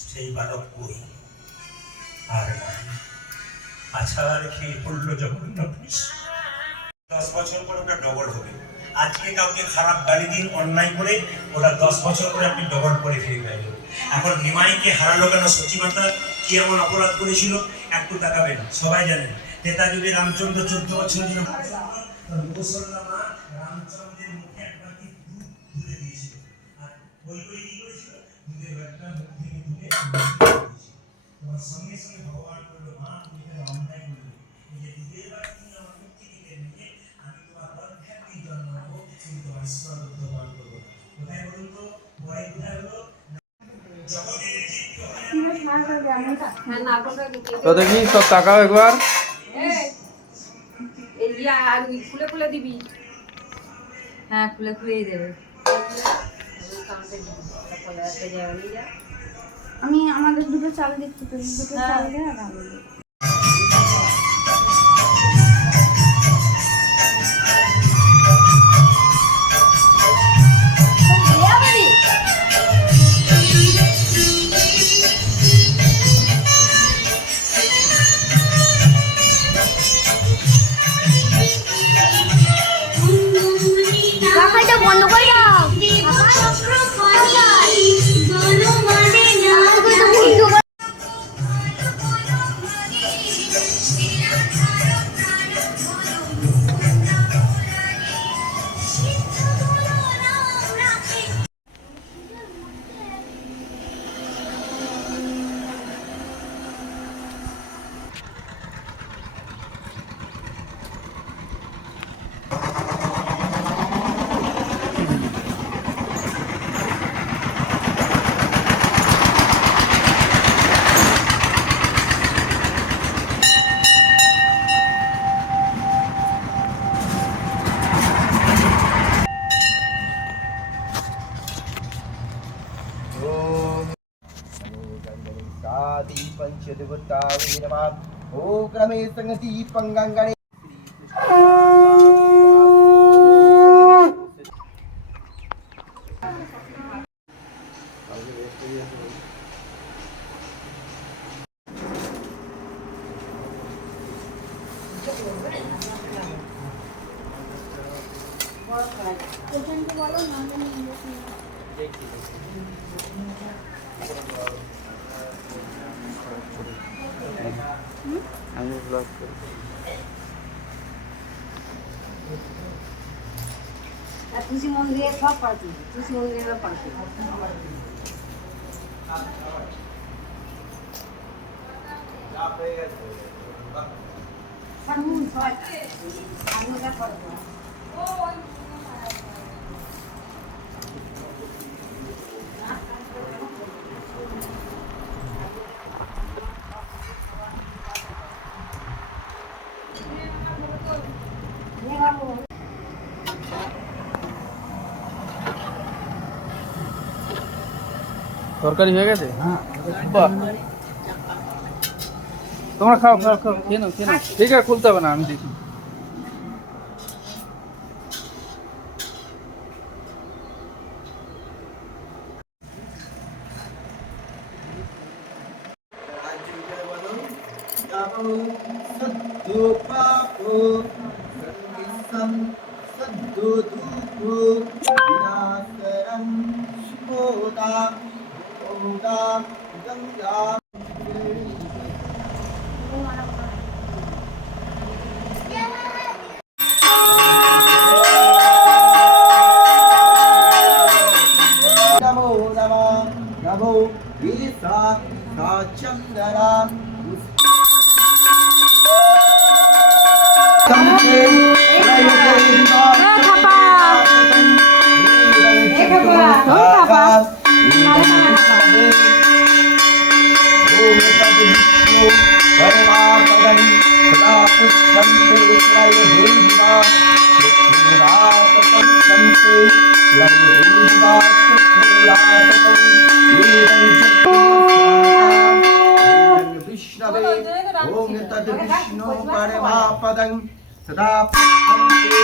সেই বালক কই আর নাই। আছাড় খেয়ে পড়লো জঘন্য বিষ। 10 বছর পর ওটা ডবল হবে। আজকে কাউকে খারাপ গালি দিন অন্যায় করে, ওরা 10 বছর পরে আপনি ডবল করে ফিরে গেল। এখন নিমাইকে হারালো কেন? সচিমাতা কি এমন অপরাধ করেছিল? একটু তাকাবেন, সবাই জানেন। তেতা যুগে রামচন্দ্র 14 বছর ছিল, মুসলমান মা রামচন্দ্রের মুখে এক বাটি দুধ তুলে দিয়েছিল। আর ওই কি করেছিল? দুধের ব্যাগটা মুখ থেকে তুলে তোমার সঙ্গে সঙ্গে ভগবান বলল, মা তুমি এটা অন্যায় করলে, এই যে দুধের বাটি তুমি আমার মুখ থেকে কেড়ে নিয়ে আমি তোমার রক্ষার্থী জন্ম নেবো, তুমি তোমার ঈশ্বর উদ্ধার করবো। কোথায় বলুন তো? পরে কোথায় হলো? তো দেখি সব তাকাও একবার। খুলে খুলে দিবি। হ্যাঁ, খুলে খুলেই দেবে। আমি আমাদের দুটো চাল দিচ্ছি, তো দুটো চাল দিয়ে আর আলু দিই। বন্ধ করে দাও। पंचदेवता नमः। ओम क्रमे संगति पंगांगणे আমি ব্লগ করি। তুলসী মন্দিরে সব পারছি, তুলসী মন্দিরে পারছি। তরকারি হয়ে গেছে? বাহ, তোমরা খাও খাও খাও, খেয়ে নাও খেয়ে নাও। ঠিক আছে, খুলতে হবে না, আমি দেখি। ओम तद विष्णु परमापदं सदा पुष्पन्ते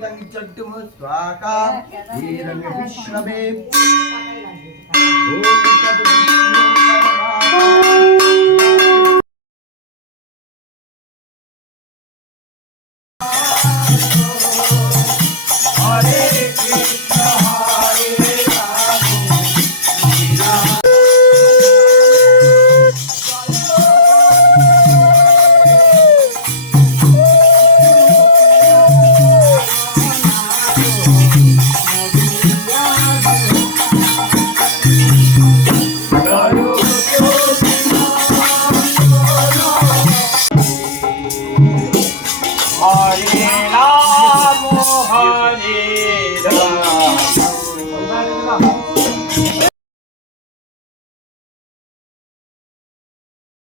তং চড্ডুম স্বাকা হিরণ্য বিষ্ণবে ওম তৎ বিষ্ণু